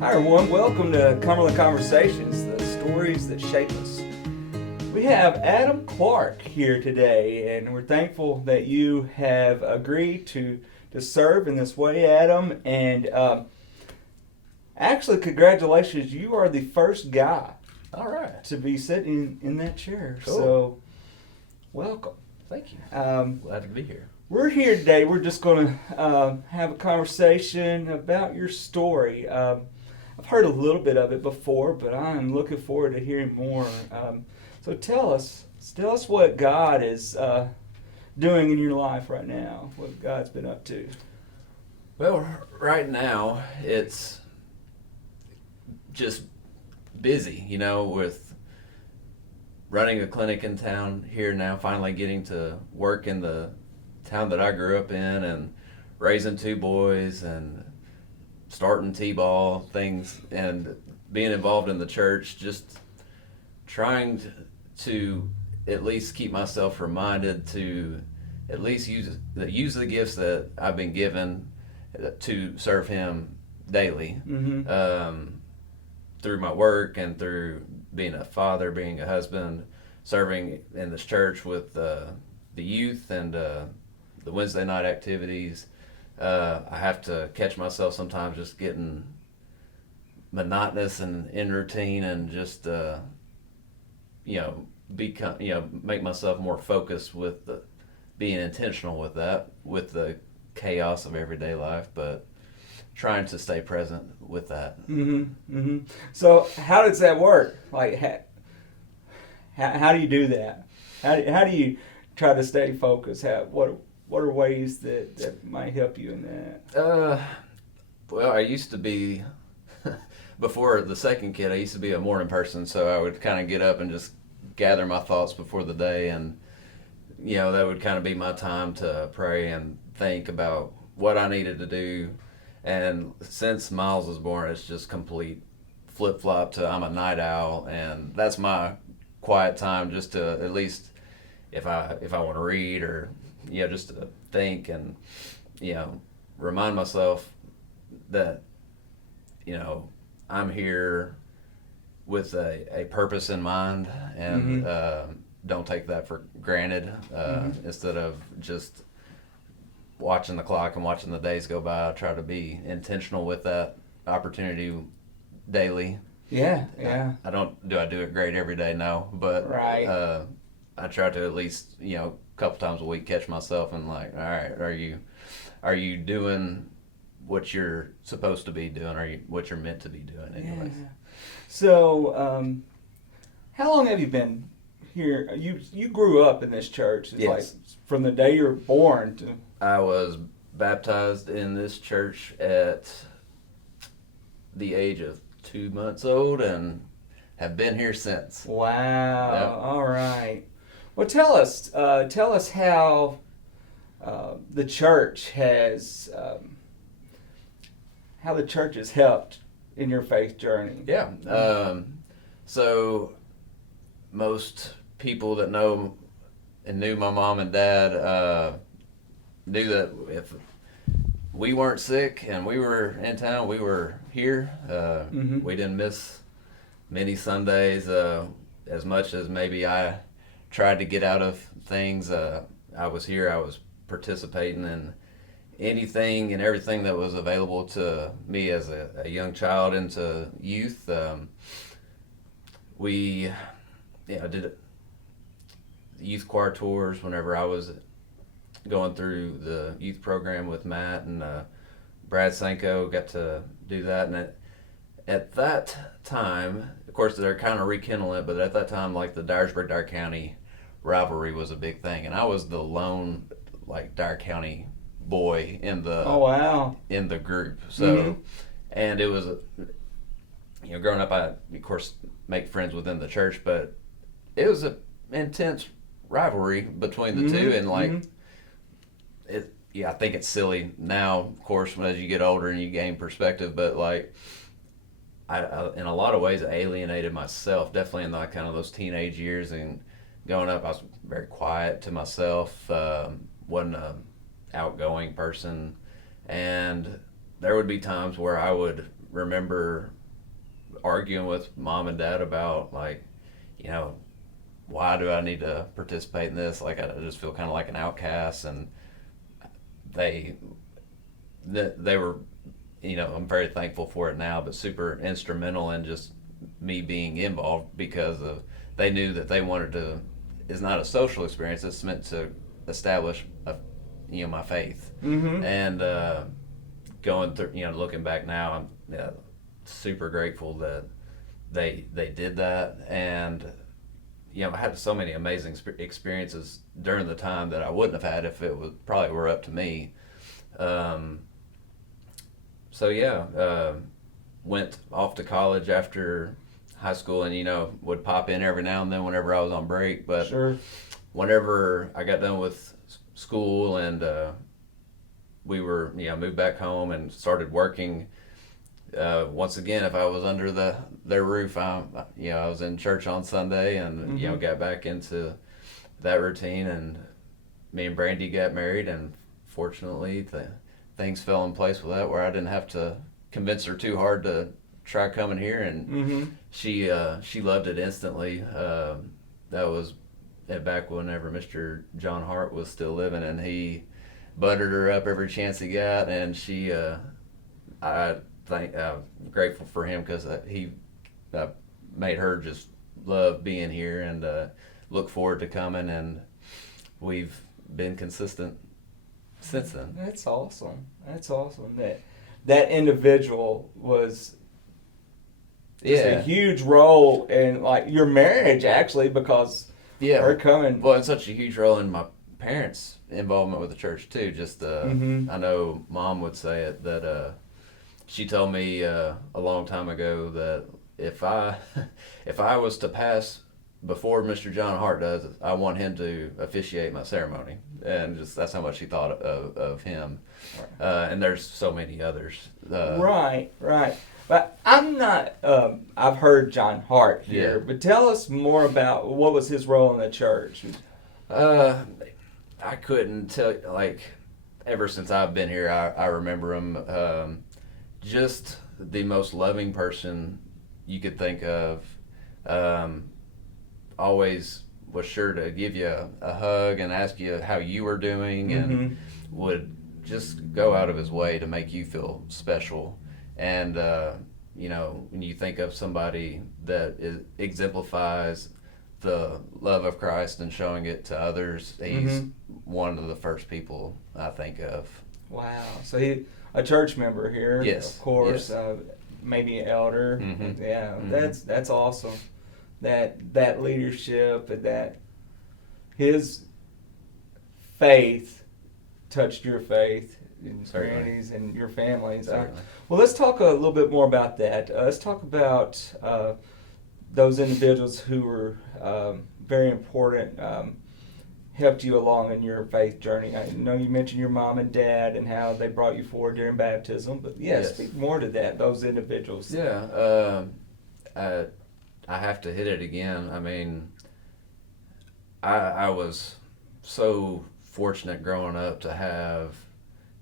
Hi everyone, welcome to Cumberland Conversations, the stories that shape us. We have Adam Clark here today, and we're thankful that you have agreed to serve in this way, Adam. And actually, congratulations, you are the first guy All right. to be sitting in that chair. Cool. So, welcome. Thank you. Glad to be here. We're here today. We're just going to have a conversation about your story. I've heard a little bit of it before, but I'm looking forward to hearing more. So tell us what God is doing in your life right now, what God's been up to. Well, right now it's just busy, with running a clinic in town here now, finally getting to work in the town that I grew up in and raising two boys and starting t-ball things and being involved in the church, just trying to at least keep myself reminded to at least use the gifts that I've been given to serve Him daily, through my work and through being a father, being a husband, serving in this church with the youth and the Wednesday night activities. I have to catch myself sometimes just getting monotonous and in routine and just make myself more focused with being intentional with that, with the chaos of everyday life, but trying to stay present with that. So how does that work? Like, how do you do that? How do you try to stay focused? What are ways that might help you in that? Well, I used to be, before the second kid, I used to be a morning person, so I would kind of get up and just gather my thoughts before the day, and that would kind of be my time to pray and think about what I needed to do. And since Miles was born, it's just complete flip-flop to I'm a night owl, and that's my quiet time, just to at least if I want to read or just to think and remind myself that I'm here with a purpose in mind, and don't take that for granted. Instead of just watching the clock and watching the days go by, I try to be intentional with that opportunity daily. Yeah. Do I do it great every day? No, but right. I try to at least a couple times a week catch myself and like, all right, are you doing what you're supposed to be doing? Are you what you're meant to be doing anyways? Yeah. So how long have you been here? You grew up in this church. It's Yes. like from the day you were born to... I was baptized in this church at the age of 2 months old and have been here since. Wow. Yep. All right. Well, tell us how the church has helped in your faith journey. Yeah. So most people that know and knew my mom and dad knew that if we weren't sick and we were in town, we were here. We didn't miss many Sundays as much as maybe I tried to get out of things. I was here. I was participating in anything and everything that was available to me as a young child into youth. I did youth choir tours whenever I was going through the youth program with Matt and Brad Sanko. Got to do that, and at that time, of course, they're kind of rekindling it, but at that time, like the Dyersburg-Dyer County rivalry was a big thing, and I was the lone Dyer County boy in the in the group. So, and it was growing up, I of course make friends within the church, but it was an intense rivalry between the two, and I think it's silly now, of course, as you get older and you gain perspective, but I in a lot of ways alienated myself, definitely in kind of those teenage years, and growing up I was very quiet to myself, wasn't an outgoing person, and there would be times where I would remember arguing with mom and dad about, like, why do I need to participate in this? Like, I just feel kind of like an outcast. And they were, I'm very thankful for it now, but super instrumental in just me being involved, because they knew that they wanted to. It's not a social experience. It's meant to establish my faith. Mm-hmm. And going through, looking back now, I'm super grateful that they did that. And I had so many amazing experiences during the time that I wouldn't have had if it was probably were up to me. Went off to college after high school, and would pop in every now and then whenever I was on break. But Sure. Whenever I got done with school and we were moved back home and started working, once again, if I was under their roof, I was in church on Sunday, and Mm-hmm. got back into that routine. And me and Brandy got married, and fortunately things fell in place with that, where I didn't have to convince her too hard to try coming here. And Mm-hmm. she loved it instantly. That was back whenever Mr. John Hart was still living, and he buttered her up every chance he got. And I'm grateful for him, because he made her just love being here, and look forward to coming. And we've been consistent since then. That's awesome. That's awesome. That individual was just a huge role in, like, your marriage, actually, because her coming. Well, and such a huge role in my parents' involvement with the church too. Just Mm-hmm. I know Mom would say it, that she told me a long time ago that if I was to pass before Mr. John Hart does, I want him to officiate my ceremony. And just that's how much she thought of him. And there's so many others. Right. But I'm not, I've heard John Hart here, but tell us more about what was his role in the church. I couldn't tell, like, ever since I've been here, I remember him just the most loving person you could think of. Always was sure to give you a hug and ask you how you were doing, and Mm-hmm. would just go out of his way to make you feel special. And when you think of somebody that exemplifies the love of Christ and showing it to others, he's Mm-hmm. one of the first people I think of. Wow. So he, a church member here, Yes. of course, Yes. Maybe an elder. Mm-hmm. Yeah, Mm-hmm. that's awesome. That leadership and that his faith touched your faith and Certainly. Brandy's and your families. Certainly. Well, let's talk a little bit more about that. Let's talk about those individuals who were very important, helped you along in your faith journey. I know you mentioned your mom and dad and how they brought you forward during baptism, but Yes. speak more to that, those individuals. Yeah. I have to hit it again. I mean, I was so fortunate growing up to have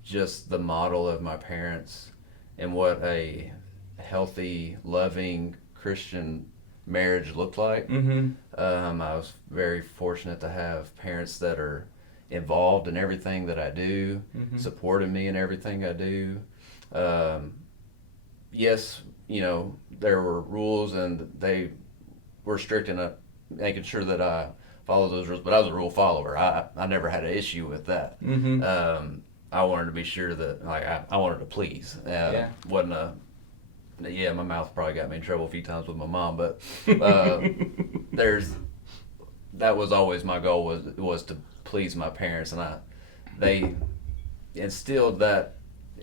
just the model of my parents and what a healthy, loving Christian marriage looked like. Mm-hmm. I was very fortunate to have parents that are involved in everything that I do, Mm-hmm. supporting me in everything I do. Yes, there were rules, and they were strict in making sure that I followed those rules, but I was a rule follower. I never had an issue with that. Mm-hmm. I wanted to be sure that, like, I wanted to please. Wasn't my mouth probably got me in trouble a few times with my mom, but that was always my goal, was to please my parents, and they instilled that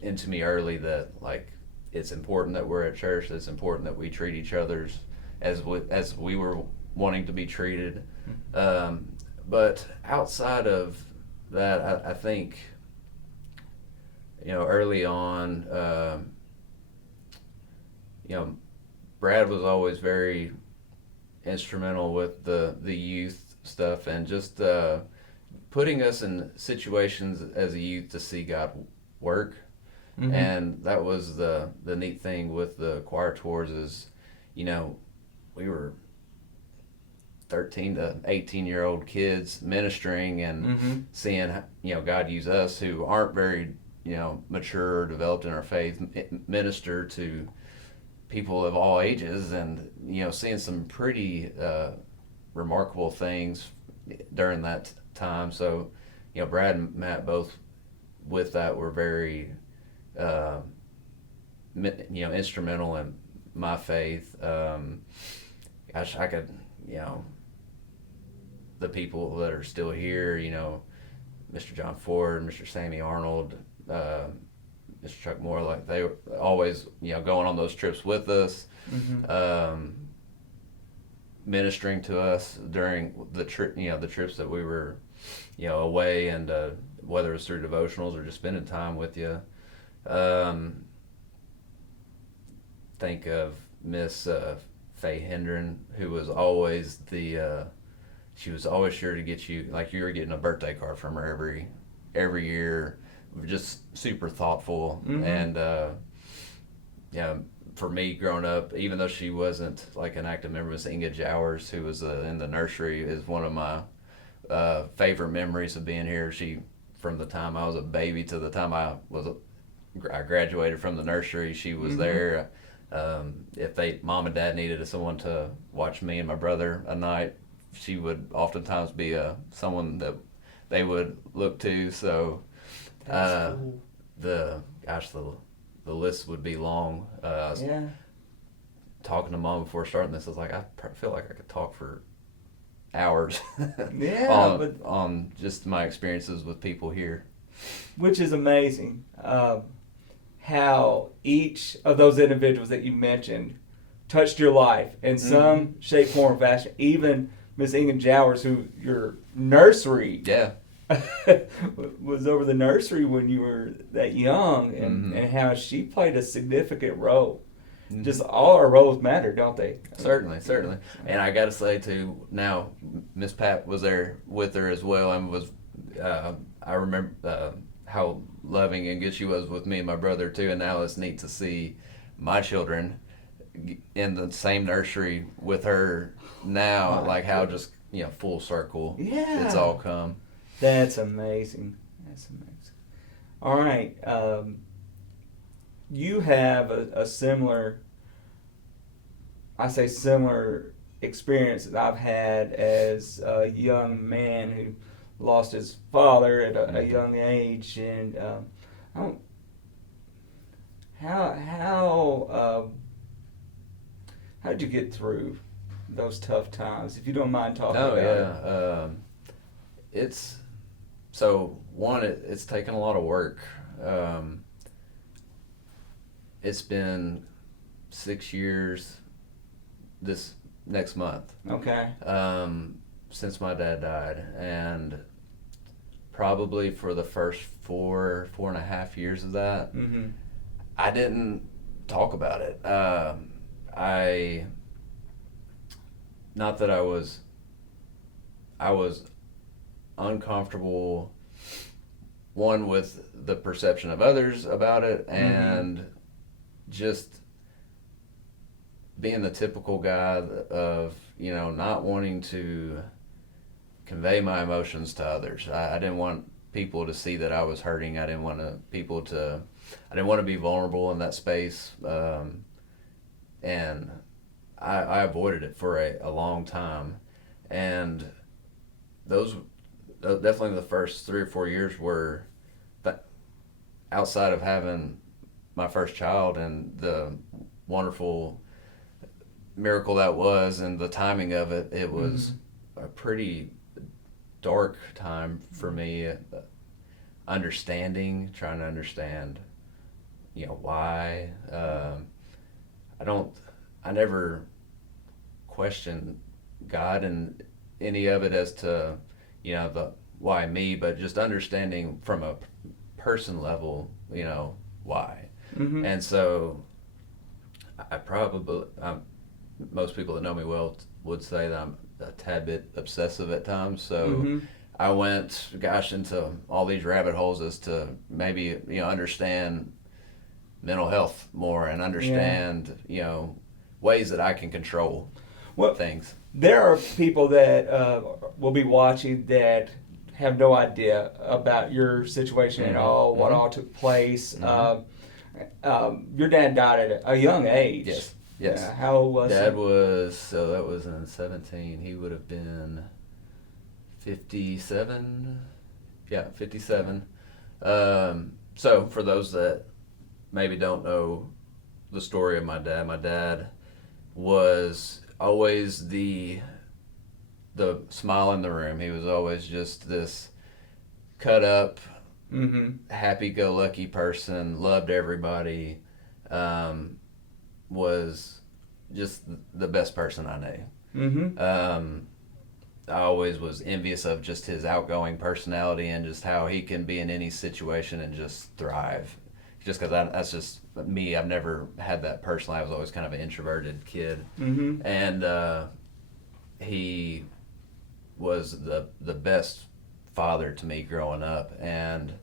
into me early, that, like, it's important that we're at church. It's important that we treat each other as we were wanting to be treated. But outside of that, I think, early on, Brad was always very instrumental with the youth stuff, and just putting us in situations as a youth to see God work. Mm-hmm. And that was the neat thing with the choir tours is, we were 13 to 18-year-old kids ministering and Mm-hmm. seeing, God use us who aren't very, mature or developed in our faith, minister to people of all ages, and, seeing some pretty remarkable things during that time. So, Brad and Matt both with that were very, instrumental in my faith. Gosh, I could, the people that are still here, Mr. John Ford, Mr. Sammy Arnold, Mr. Chuck Moore, like they were always, going on those trips with us, Mm-hmm. Ministering to us during the trip, the trips that we were, away, and whether it's through devotionals or just spending time with you. Think of Miss Faye Hendren, who was always she was always sure to get you, like you were getting a birthday card from her every year, just super thoughtful. Mm-hmm. And for me growing up, even though she wasn't like an active member, Miss Inga Jowers, who was in the nursery, is one of my favorite memories of being here. She, from the time I was a baby to the time I graduated from the nursery, she was Mm-hmm. there. If mom and dad needed someone to watch me and my brother a night, she would oftentimes be someone that they would look to. So That's cool. the list would be long. I was Yeah. talking to mom before starting this. I was like, I feel like I could talk for hours Yeah, on just my experiences with people here. which is amazing. How each of those individuals that you mentioned touched your life in some shape, form, or fashion. Even Miss Inga Jowers, who your nursery Yeah. was over the nursery when you were that young, and how she played a significant role. Mm-hmm. Just all our roles matter, don't they? Certainly. And I got to say too, now Miss Pat was there with her as well, and was I remember how loving and good she was with me and my brother too. And now it's neat to see my children in the same nursery with her now, like how just full circle. Yeah. It's all come. That's amazing. That's amazing. All right. You have a similar, I say similar experience that I've had as a young man who lost his father at a young age, and how did you get through those tough times? If you don't mind talking about it. It's so one. It's taken a lot of work. It's been 6 years this next month. Okay. Since my dad died, and probably for the first four and a half years of that, Mm-hmm. I didn't talk about it. Not that I was uncomfortable, one, with the perception of others about it, and just being the typical guy of, not wanting to convey my emotions to others. I didn't want people to see that I was hurting. I didn't want to be vulnerable in that space. And I avoided it for a long time. And those, definitely the first 3 or 4 years were, outside of having my first child and the wonderful miracle that was, and the timing of it, it was a pretty dark time for me. Trying to understand, why. I never questioned God and any of it as to, the why me, but just understanding from a person level, why. Mm-hmm. And so I probably, most people that know me well would say that I'm a tad bit obsessive at times. So I went, into all these rabbit holes as to maybe, understand, mental health more and understand, ways that I can control things. There are people that will be watching that have no idea about your situation at all, what all took place. Your dad died at a young age. Yes. How old was Dad he? that was in 17. He would have been 57. Yeah, 57. So for those that maybe don't know the story of my dad was always the smile in the room. He was always just this cut up, happy-go-lucky person, loved everybody, was just the best person I knew. I always was envious of just his outgoing personality and just how he can be in any situation and just thrive. Just because that's just me. I've never had that personally. I was always kind of an introverted kid. And he was the best father to me growing up. And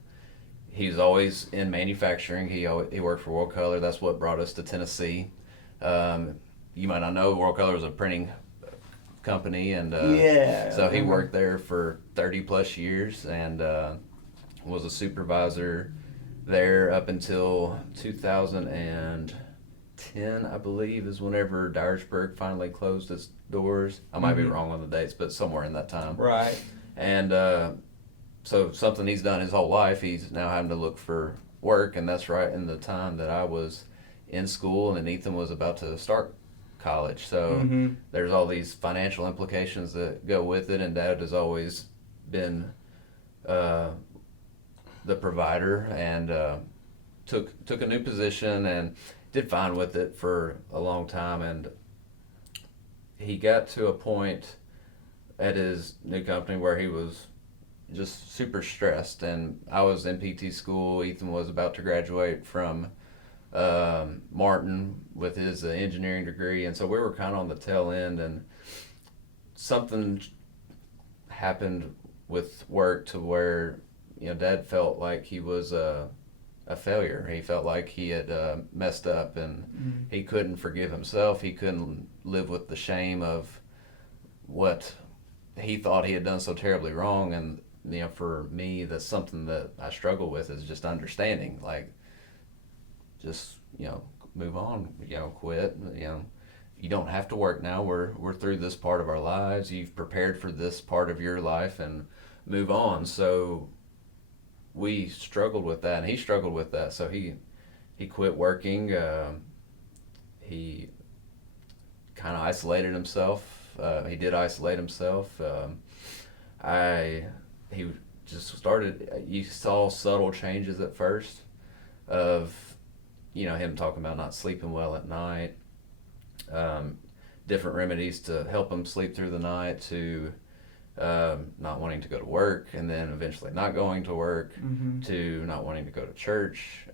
he's always in manufacturing. He worked for World Color. That's what brought us to Tennessee. You might not know, World Color was a printing company, and so he worked there for 30 plus years and was a supervisor there up until 2010, I believe, is whenever Dyersburg finally closed its doors. I might be wrong on the dates, but somewhere in that time. Right. And so something he's done his whole life, he's now having to look for work, and that's right in the time that I was in school and Ethan was about to start college. So there's all these financial implications that go with it, and Dad has always been the provider and took a new position and did fine with it for a long time. And he got to a point at his new company where he was just super stressed, and I was in PT school. Ethan was about to graduate from Martin with his engineering degree, and so we were kind of on the tail end, and something happened with work to where Dad felt like he was a failure. He felt like he had messed up, and he couldn't forgive himself. He couldn't live with the shame of what he thought he had done so terribly wrong. And for me, that's something that I struggle with, is just understanding, like, just move on, quit. You don't have to work now. We're through this part of our lives. You've prepared for this part of your life, and move on. So we struggled with that, and he struggled with that. So he quit working. He kind of isolated himself. He did isolate himself. He just started. You saw subtle changes at first of him talking about not sleeping well at night, different remedies to help him sleep through the night, to not wanting to go to work, and then eventually not going to work, to not wanting to go to church,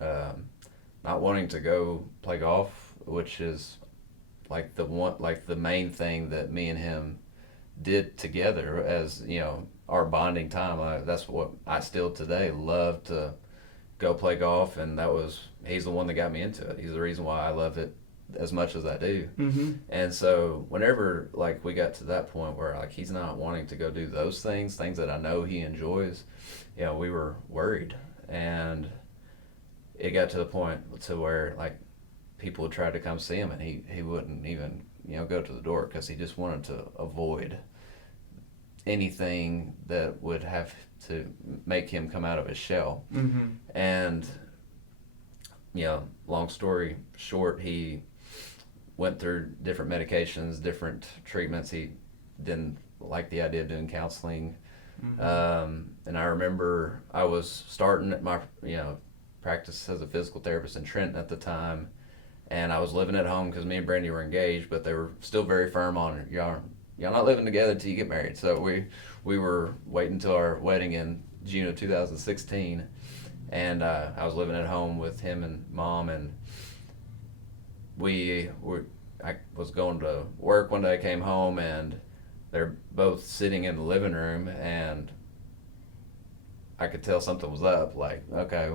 not wanting to go play golf, which is like the main thing that me and him did together as our bonding time. That's what I still today love to go play golf, and he's the one that got me into it. He's the reason why I love it as much as I do. And so whenever we got to that point where he's not wanting to go do those things that I know he enjoys, we were worried. And it got to the point to where people would try to come see him, and he wouldn't even go to the door, because he just wanted to avoid anything that would have to make him come out of his shell. And long story short, he went through different medications, different treatments. He didn't like the idea of doing counseling. And I remember I was starting at my practice as a physical therapist in Trenton at the time, and I was living at home because me and Brandy were engaged, but they were still very firm on y'all not living together till you get married. So we were waiting until our wedding in June of 2016, and I was living at home with him and Mom, and I was going to work one day. I came home, and they're both sitting in the living room, and I could tell something was up. Okay,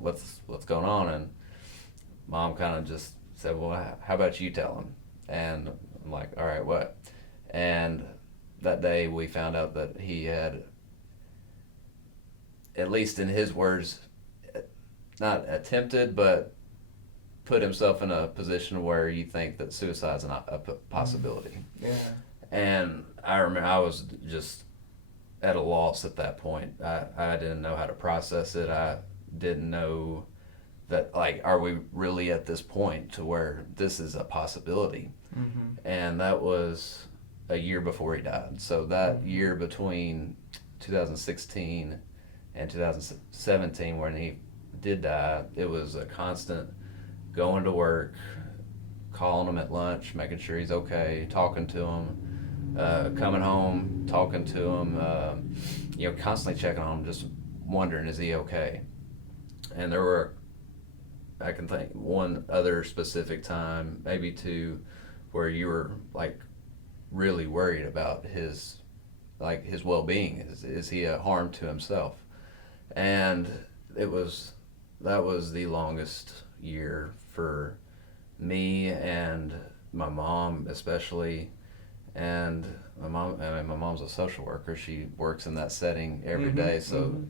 what's going on? And Mom kind of just said, well, how about you tell him? And I'm like, all right, what? And that day we found out that he had, at least in his words, not attempted, but put himself in a position where you think that suicide's a possibility. Yeah. And I remember I was just at a loss at that point. I didn't know how to process it. I didn't know that, like, are we really at this point to where this is a possibility? Mm-hmm. And that was a year before he died. So that year between 2016 and 2017 when he did die, it was a constant going to work, calling him at lunch, making sure he's okay, talking to him, coming home, talking to him, constantly checking on him, just wondering, is he okay? And there were, I can think, one other specific time, maybe two, where you were like really worried about his well-being. Is he a harm to himself? And that was the longest year for me and my mom especially. And my mom's a social worker. She works in that setting every day, so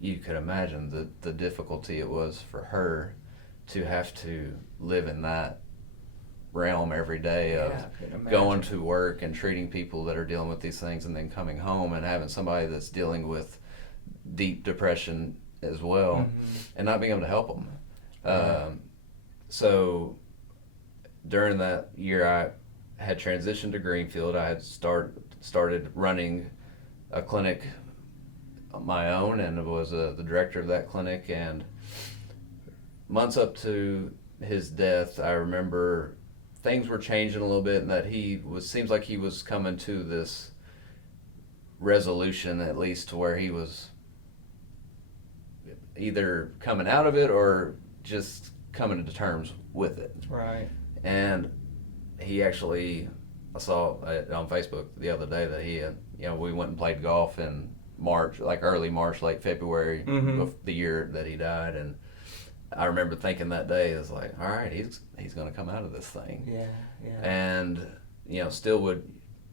you could imagine the difficulty it was for her to have to live in that realm every day of going to work and treating people that are dealing with these things, and then coming home and having somebody that's dealing with deep depression as well, and not being able to help them. So during that year, I had transitioned to Greenfield. I had started running a clinic on my own, and was the director of that clinic. And months up to his death, I remember things were changing a little bit, and that seems like he was coming to this resolution, at least to where he was either coming out of it or just coming to terms with it. Right. And he actually, I saw it on Facebook the other day that he had, we went and played golf in March, like early March, late February, of the year that he died. And I remember thinking that day, it was like, all right, he's going to come out of this thing. Yeah. And, still would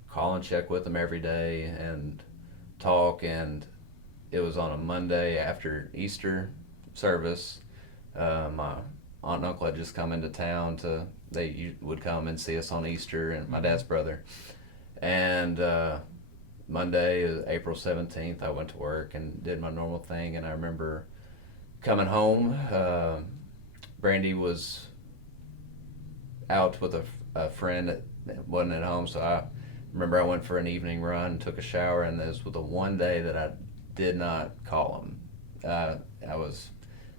call and check with him every day and talk. And it was on a Monday after Easter service. My aunt and uncle had just come into town they would come and see us on Easter, and my dad's brother. And Monday, April 17th, I went to work and did my normal thing. And I remember coming home, Brandy was out with a friend that wasn't at home, so I remember I went for an evening run, took a shower, and this was the one day that I did not call him. I was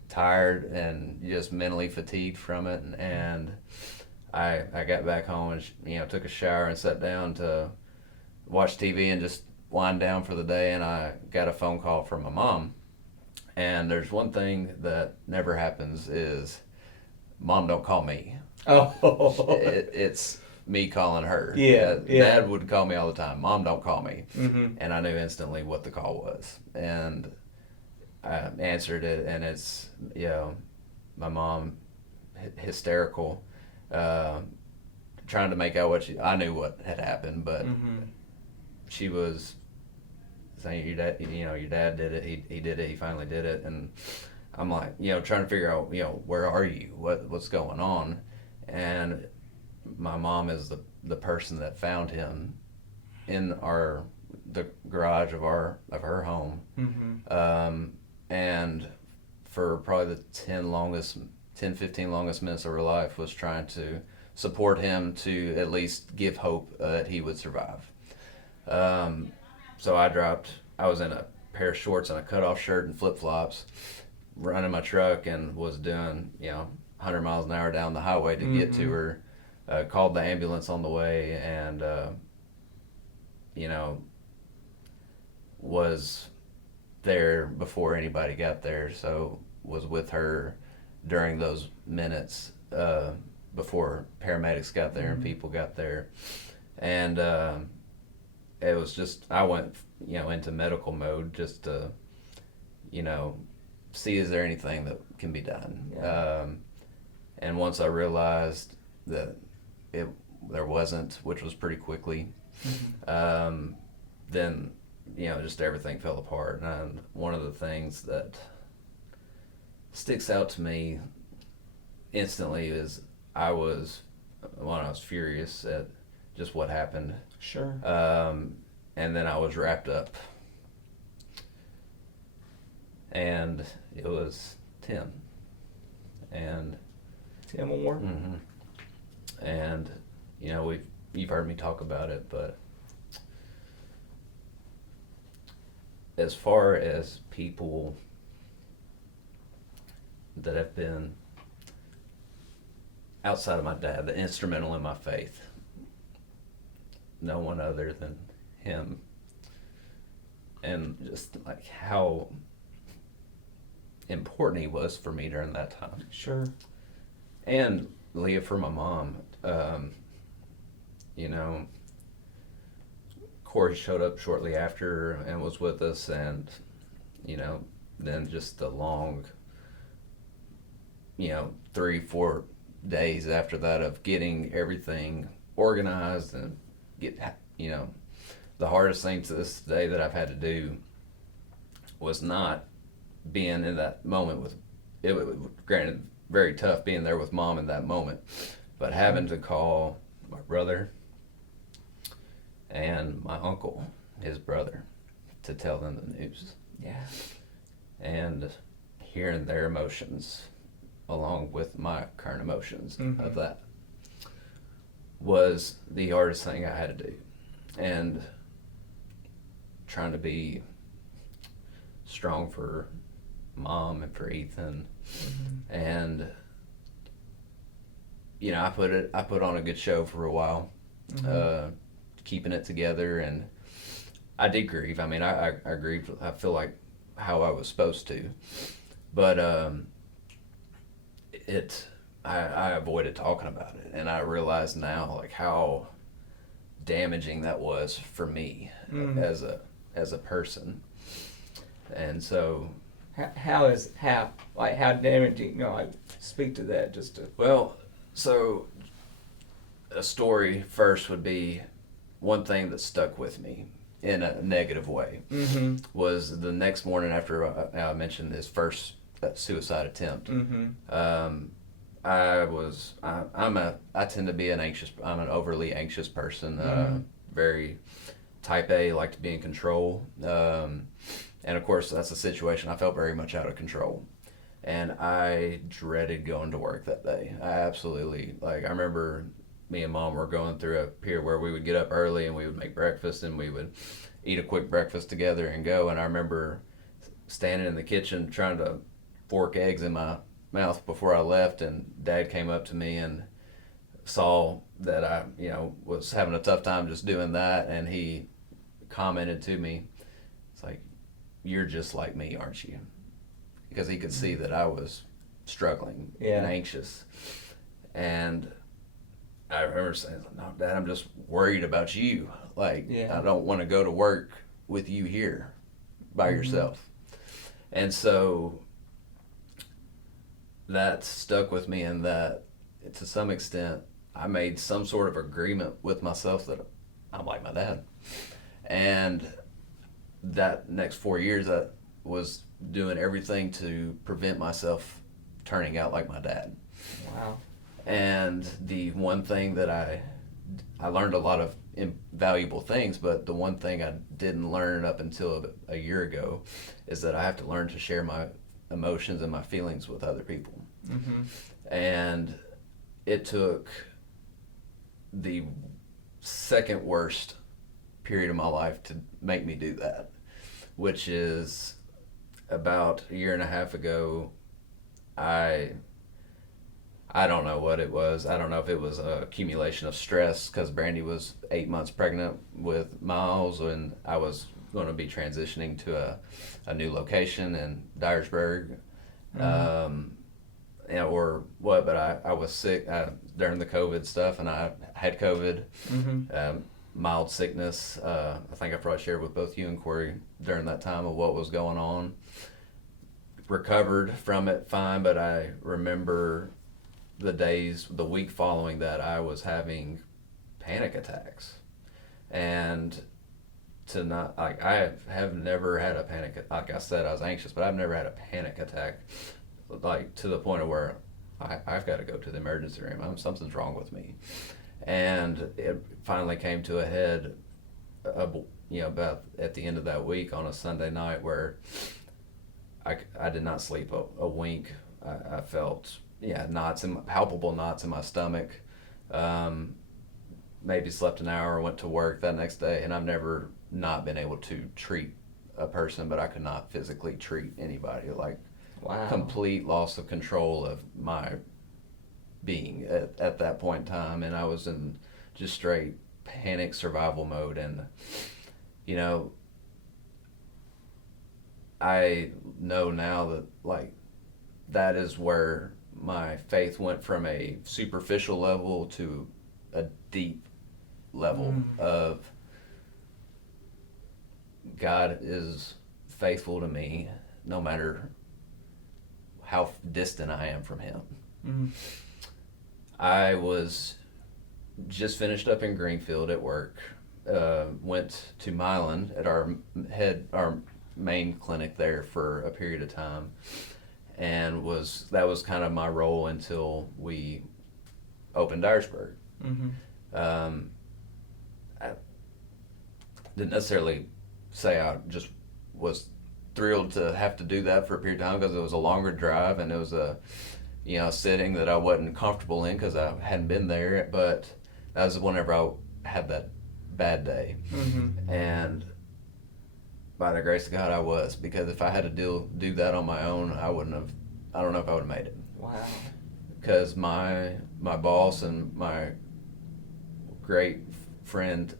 tired and just mentally fatigued from it, and I got back home and took a shower and sat down to watch TV and just wind down for the day. And I got a phone call from my mom. And there's one thing that never happens is Mom don't call me. Oh. It's me calling her. Yeah. Dad would call me all the time. Mom don't call me. Mm-hmm. And I knew instantly what the call was. And I answered it, and it's, my mom, hysterical, trying to make out I knew what had happened, but she was saying, your dad did it, he did it, he finally did it. And I'm like, trying to figure out, where are you, what's going on? And my mom is the person that found him in the garage of her home. And for probably the 10-15 longest minutes of her life was trying to support him, to at least give hope that he would survive. So I was in a pair of shorts and a cutoff shirt and flip-flops, running my truck, and was doing 100 miles an hour down the highway to get to her. Called the ambulance on the way, and was there before anybody got there, so was with her during those minutes before paramedics got there and people got there. And it was just, I went into medical mode just to see, is there anything that can be done? Yeah. And once I realized that there wasn't, which was pretty quickly, then, just everything fell apart. And one of the things that sticks out to me instantly is I was furious at just what happened. Sure. And then I was wrapped up. And it was Tim. And Tim Moore. Mm-hmm. And you've heard me talk about it, but as far as people that have been outside of my dad, the instrumental in my faith, no one other than him. And just like how important he was for me during that time. Sure. And Leah for my mom. Corey showed up shortly after and was with us, and then just the long 3-4 days after that of getting everything organized and the hardest thing to this day that I've had to do was not being in that moment with it. Granted, very tough being there with mom in that moment, but having to call my brother and my uncle, his brother, to tell them the news. Yeah. And hearing their emotions along with my current emotions of that was the hardest thing I had to do. And trying to be strong for mom and for Ethan. And I put on a good show for a while, keeping it together, and I did grieve. I mean, I grieved. I feel like how I was supposed to, but I avoided talking about it, and I realize now like how damaging that was for me as a person. And so how damaging, speak to that just to... Well, so a story first would be one thing that stuck with me in a negative way was the next morning after I mentioned his first suicide attempt. I tend to be I'm an overly anxious person, very type A, like to be in control. And of course that's a situation I felt very much out of control. And I dreaded going to work that day. I absolutely, I remember me and mom were going through a period where we would get up early and we would make breakfast and we would eat a quick breakfast together and go. And I remember standing in the kitchen trying to fork eggs in my mouth before I left, and Dad came up to me and saw that I, was having a tough time just doing that, and he commented to me, it's like, "You're just like me, aren't you?" Because he could see that I was struggling and anxious. And I remember saying, "No, Dad, I'm just worried about you. I don't want to go to work with you here by yourself." And so that stuck with me, in that to some extent I made some sort of agreement with myself that I'm like my dad. And that next 4 years I was doing everything to prevent myself turning out like my dad. Wow. And the one thing that I learned a lot of invaluable things, but the one thing I didn't learn up until a year ago is that I have to learn to share my emotions and my feelings with other people. And it took the second worst period of my life to make me do that, which is about a year and a half ago. I don't know what it was. I don't know if it was a accumulation of stress, because Brandy was 8 months pregnant with Miles, and I was going to be transitioning to a new location in Dyersburg. Or what, but I was sick during the COVID stuff, and I had COVID, mild sickness. I think I probably shared with both you and Corey during that time of what was going on. recovered from it fine, but I remember the week following that, I was having panic attacks. And to not, like, I have never had a panic, like I said, I was anxious, but I've never had a panic attack, like, to the point of where I've got to go to the emergency room. Something's wrong with me. And it finally came to a head, about at the end of that week on a Sunday night, where I did not sleep a wink. I felt, palpable knots in my stomach. Maybe slept an hour, went to work that next day, and I've never not been able to treat a person, but I could not physically treat anybody. Like, wow. Complete loss of control of my being at that point in time, and I was in just straight panic survival mode. And I know now that, like, that is where my faith went from a superficial level to a deep level of God is faithful to me no matter how distant I am from Him. I was just finished up in Greenfield at work, went to Milan at our main clinic there for a period of time, and that was kind of my role until we opened Dyersburg. I didn't necessarily say I just was thrilled to have to do that for a period of time, because it was a longer drive and it was a sitting that I wasn't comfortable in because I hadn't been there. But that was whenever I had that bad day. And by the grace of God, I was, because if I had to do that on my own, I don't know if I would have made it. Wow. Because my boss and my great friend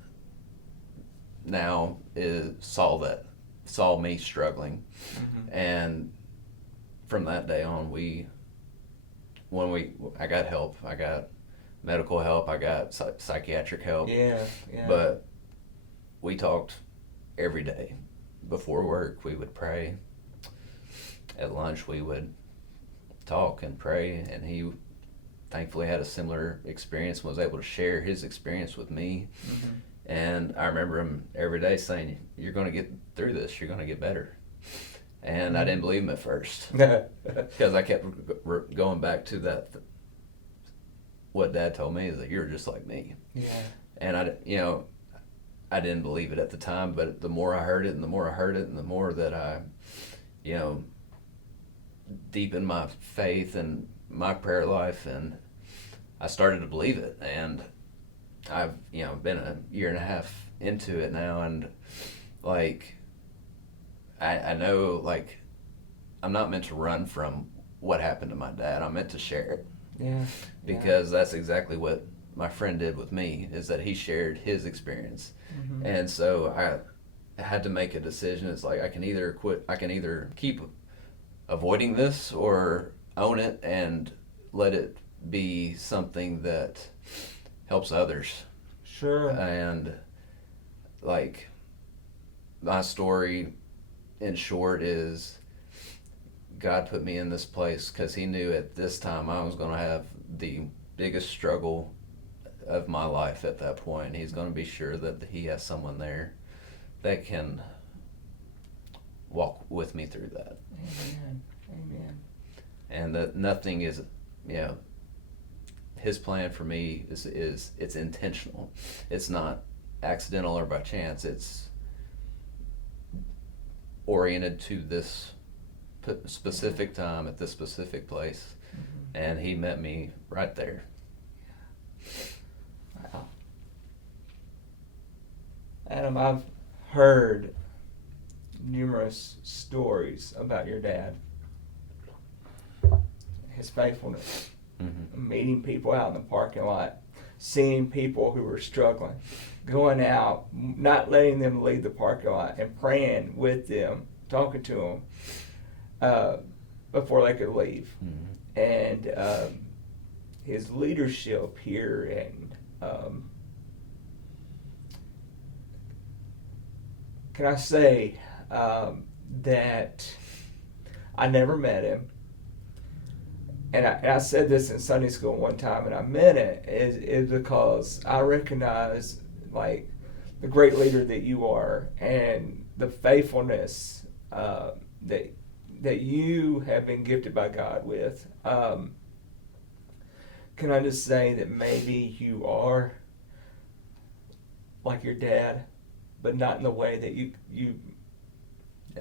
now saw me struggling. And from that day on, I got help. I got medical help. I got psychiatric help. Yeah. But we talked every day. Before work, we would pray. At lunch, we would talk and pray. And he thankfully had a similar experience and was able to share his experience with me. And I remember him every day saying, "You're going to get through this. You're going to get better." And I didn't believe him at first, because I kept going back to that. What Dad told me is that you're just like me. Yeah. And I didn't believe it at the time, but the more I heard it, and the more I heard it, and the more that I, deepened my faith and my prayer life, and I started to believe it. And I've been a year and a half into it now, and like I know, like, I'm not meant to run from what happened to my dad. I'm meant to share it. Yeah. Because that's exactly what my friend did with me, is that he shared his experience. And so I had to make a decision. It's like, I can either keep avoiding this or own it and let it be something that helps others. Sure. And like, my story in short is, God put me in this place because He knew at this time I was going to have the biggest struggle of my life at that point. He's going to be sure that He has someone there that can walk with me through that. Amen. And that nothing is, His plan for me is it's intentional. It's not accidental or by chance. It's oriented to this specific time at this specific place. And He met me right there. Wow. Adam, I've heard numerous stories about your dad, his faithfulness, meeting people out in the parking lot, seeing people who were struggling, going out, not letting them leave the parking lot, and praying with them, talking to them before they could leave. And his leadership here, and can I say that I never met him. And I said this in Sunday school one time, and I meant it, is because I recognize, like, the great leader that you are and the faithfulness that you have been gifted by God with. Can I just say that maybe you are like your dad, but not in the way that you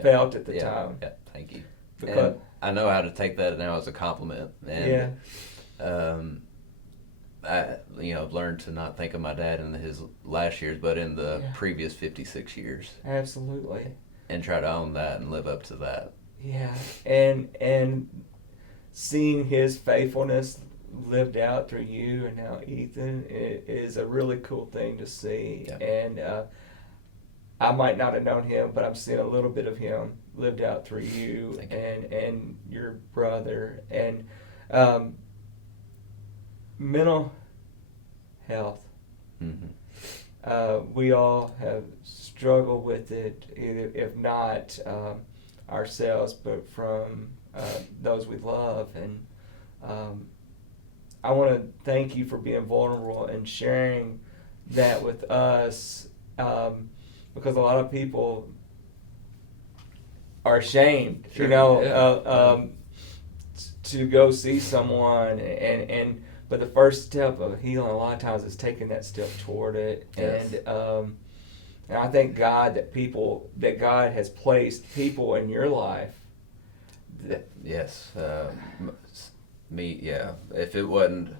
felt at the time. Yeah, thank you. Because and I know how to take that now as a compliment. And I've learned to not think of my dad in his last years, but in the previous 56 years. Absolutely. And try to own that and live up to that. Yeah, and seeing his faithfulness lived out through you and now Ethan, it is a really cool thing to see. Yeah. And I might not have known him, but I'm seeing a little bit of him lived out through you and your brother. And mental health. Mm-hmm. We all have struggled with it, either if not ourselves, but from those we love. And I want to thank you for being vulnerable and sharing that with us, because a lot of people are ashamed, Sure. To go see someone, but the first step of healing a lot of times is taking that step toward it. Yes. And I thank God that God has placed people in your life. Yes. If it wasn't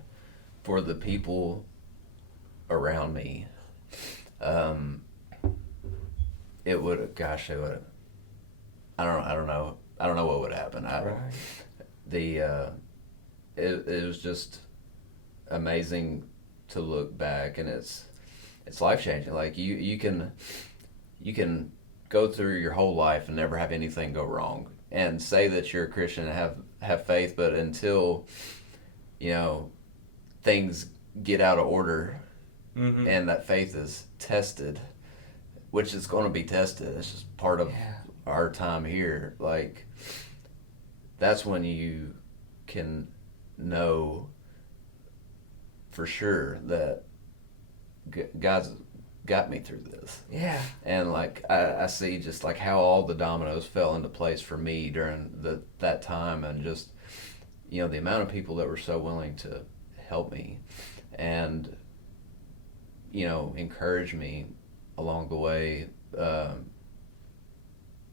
for the people around me, it would have, I don't know what would happen. Right. It was just amazing to look back, and it's life changing. Like you can go through your whole life and never have anything go wrong, and say that you're a Christian and have faith, but until things get out of order, Mm-hmm. and that faith is tested, which is going to be tested. It's just part of our time here. Like, that's when you can know for sure that God's got me through this. Yeah. And like I see just like how all the dominoes fell into place for me during that time, and just the amount of people that were so willing to help me and encourage me along the way.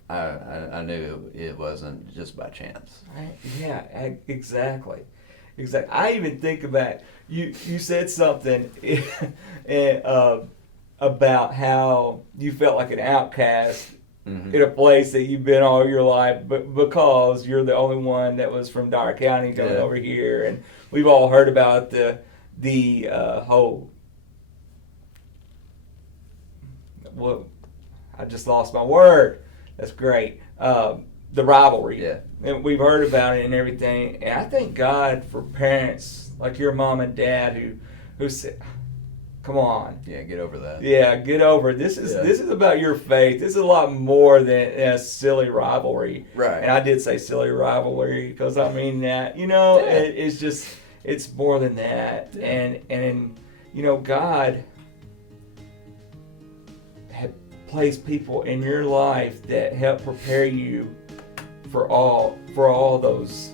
I knew it wasn't just by chance. Right. Yeah, exactly. I even think about, you said something about how you felt like an outcast Mm-hmm. in a place that you've been all your life, but because you're the only one that was from Dyer County coming over here. And we've all heard about the whole, well, I just lost my word. That's great. The rivalry. Yeah. And we've heard about it and everything. And I thank God for parents like your mom and dad who said, come on. Yeah, get over that. Yeah, get over it. This is about your faith. This is a lot more than a silly rivalry. Right. And I did say silly rivalry because I mean that. It's more than that. Yeah. And God had placed people in your life that help prepare you for all those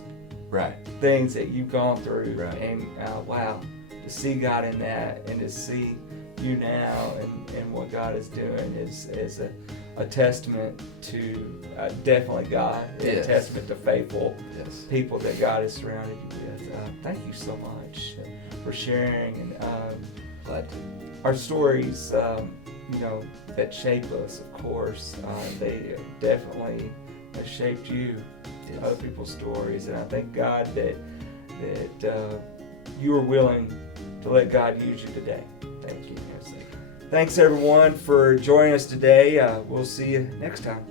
things that you've gone through. Right. And wow, to see God in that and to see you now and what God is doing is a testament to definitely God. Yes. A testament to faithful people that God has surrounded you with. Thank you so much for sharing, and Glad to. our stories, that shape us, of course, they definitely have shaped you. Yes. Other people's stories, and I thank God that you are willing to let God use you today. Thank you. Thanks everyone for joining us today. We'll see you next time.